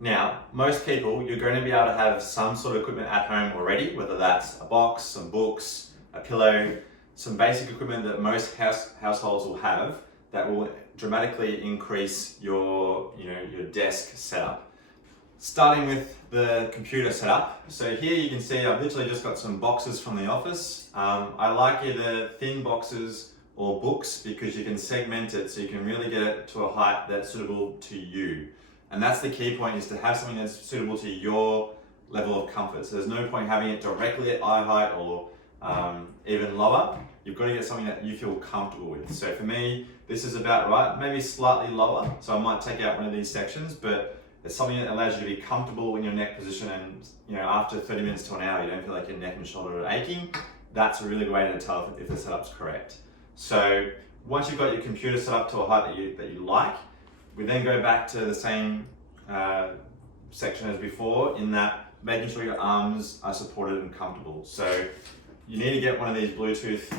Now, most people, you're going to be able to have some sort of equipment at home already, whether that's a box, some books, a pillow, some basic equipment that most households will have that will dramatically increase your desk setup. Starting with the computer setup. So here you can see I've literally just got some boxes from the office. I like either thin boxes or books because you can segment it so you can really get it to a height that's suitable to you. And that's the key point, is to have something that's suitable to your level of comfort. So there's no point having it directly at eye height or even lower. You've got to get something that you feel comfortable with. So for me, this is about right, maybe slightly lower. So I might take out one of these sections, but it's something that allows you to be comfortable in your neck position, and after 30 minutes to an hour, you don't feel like your neck and shoulder are aching. That's a really good way to tell if the setup's correct. So once you've got your computer set up to a height that you like, we then go back to the same section as before, in that making sure your arms are supported and comfortable. So you need to get one of these Bluetooth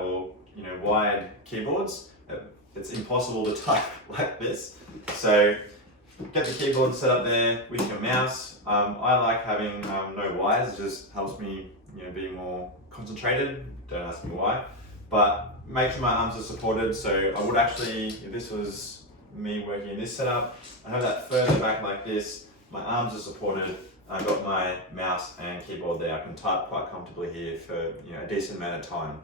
or wired keyboards. It's impossible to type like this. So get the keyboard set up there with your mouse. I like having no wires. It just helps me be more concentrated. Don't ask me why. But make sure my arms are supported. So I would actually, if this was me working in this setup, I have that further back like this. My arms are supported. I've got my mouse and keyboard there. I can type quite comfortably here for a decent amount of time.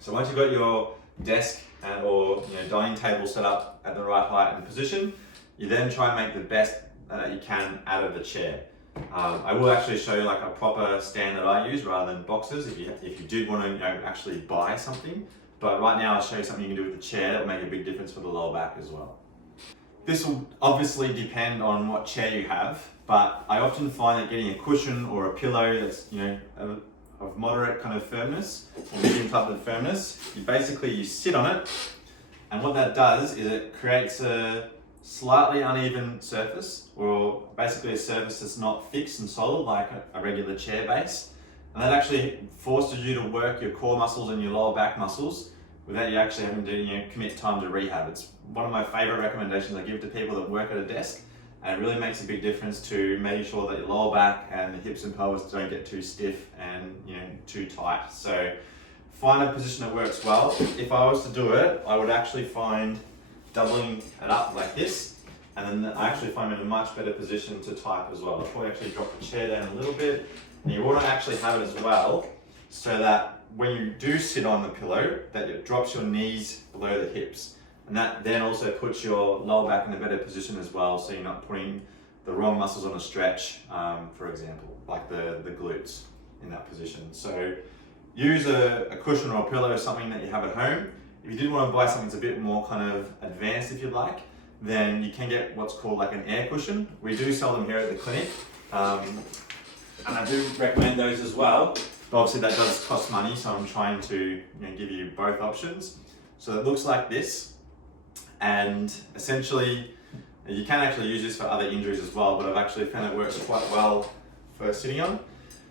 So once you've got your desk or dining table set up at the right height and position, you then try and make the best that you can out of the chair. I will actually show you like a proper stand that I use rather than boxes if you did want to actually buy something. But right now I'll show you something you can do with the chair that will make a big difference for the lower back as well. This will obviously depend on what chair you have, but I often find that getting a cushion or a pillow that's of moderate kind of firmness or medium type of firmness, you sit on it, and what that does is it creates a slightly uneven surface, or basically a surface that's not fixed and solid like a regular chair base. And that actually forces you to work your core muscles and your lower back muscles without you actually having to commit time to rehab. It's one of my favorite recommendations I give to people that work at a desk, and it really makes a big difference to making sure that your lower back and the hips and pelvis don't get too stiff and too tight. So find a position that works well. If I was to do it, I would actually find doubling it up like this, and then I actually find it in a much better position to type as well. I'll probably actually drop the chair down a little bit, and you want to actually have it as well so that when you do sit on the pillow, that it drops your knees below the hips, and that then also puts your lower back in a better position as well, so you're not putting the wrong muscles on a stretch, for example, like the glutes in that position. So use a cushion or a pillow or something that you have at home. If you did want to buy something that's a bit more kind of advanced, if you like, then you can get what's called like an air cushion. We do sell them here at the clinic, and I do recommend those as well. But obviously that does cost money, so I'm trying to give you both options. So it looks like this, and essentially you can actually use this for other injuries as well, but I've actually found it works quite well for sitting on.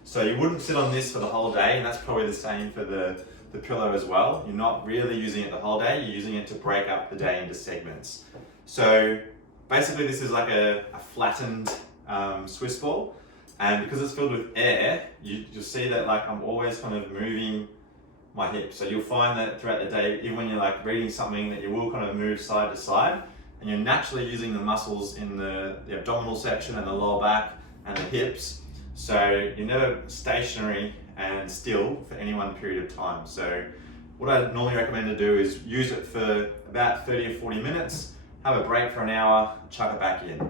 So you wouldn't sit on this for the whole day, and that's probably the same for the pillow as well. You're not really using it the whole day, you're using it to break up the day into segments. So basically this is like a flattened Swiss ball, and because it's filled with air, you'll see that like I'm always kind of moving my hips. So you'll find that throughout the day, even when you're like reading something, that you will kind of move side to side, and you're naturally using the muscles in the abdominal section and the lower back and the hips. So you're never stationary and still for any one period of time. So what I normally recommend to do is use it for about 30 or 40 minutes, have a break for an hour, chuck it back in.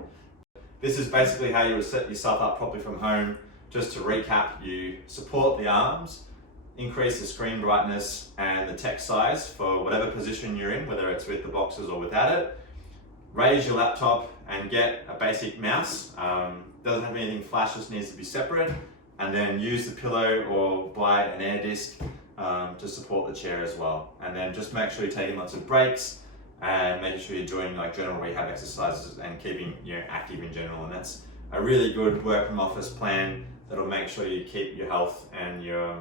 This is basically how you would set yourself up properly from home. Just to recap, you support the arms, increase the screen brightness and the text size for whatever position you're in, whether it's with the boxes or without it. Raise your laptop and get a basic mouse. Doesn't have anything flash, just needs to be separate. And then use the pillow or buy an air disc to support the chair as well. And then just make sure you're taking lots of breaks and making sure you're doing like general rehab exercises and keeping active in general. And that's a really good work from office plan that'll make sure you keep your health and your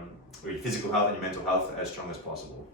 physical health and your mental health as strong as possible.